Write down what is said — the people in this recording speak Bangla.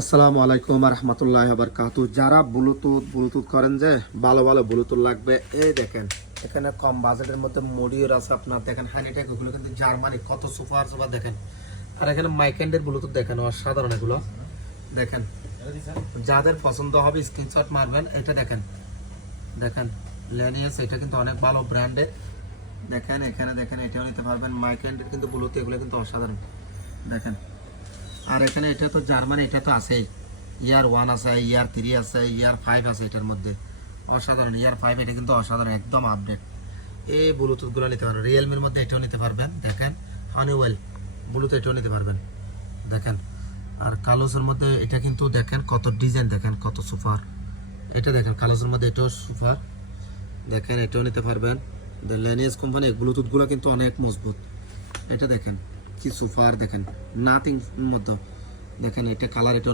আসসালামু আলাইকুম রহমতুল্লাহ বারকাতু। যারা ব্লুটুথ করেন যে ভালো ভালো ব্লুটুথ লাগবে, এই দেখেন এখানে কম বাজেটের মধ্যে মডিউর আছে। আপনার দেখেন হানিটেক, এগুলো কিন্তু জার্মানি, কত সুপার সুপার দেখেন। আর এখানে মাইক্যান্ডের ব্লুটুথ দেখেন, অসাধারণ এগুলো দেখেন। যাদের পছন্দ হবে স্ক্রিনশট মারবেন। এটা দেখেন, দেখেন ল্যানিয়াস, এটা কিন্তু অনেক ভালো ব্র্যান্ডের। দেখেন এখানে দেখেন, এটাও নিতে পারবেন। মাইক্যান্ডের কিন্তু ব্লুটুথ, এগুলো কিন্তু অসাধারণ দেখেন। আর এখানে এটা তো জার্মানি, এটা তো আছেই। ইয়ার 1 আছে, ইয়ার 3 আছে, ইয়ার 5 আছে। এটার মধ্যে অসাধারণ ইয়ার 5, এটা কিন্তু অসাধারণ একদম আপডেট। এই ব্লুটুথগুলো নিতে পারবেন। রিয়েলমির মধ্যে এটাও নিতে পারবেন। দেখেন হানিওয়েল ব্লুটুথ, এটাও নিতে পারবেন দেখেন। আর কালোসের মধ্যে এটা কিন্তু দেখেন কত ডিজাইন, দেখেন কত সুপার। এটা দেখেন কালোসের মধ্যে এটাও সুপার দেখেন, এটাও নিতে পারবেন। ল্যানিয়াস কোম্পানি ব্লুটুথগুলো কিন্তু অনেক মজবুত। এটা দেখেন কি সুপার, দেখেন নাথিং মধ্যে দেখেন, এটা কালার, এটা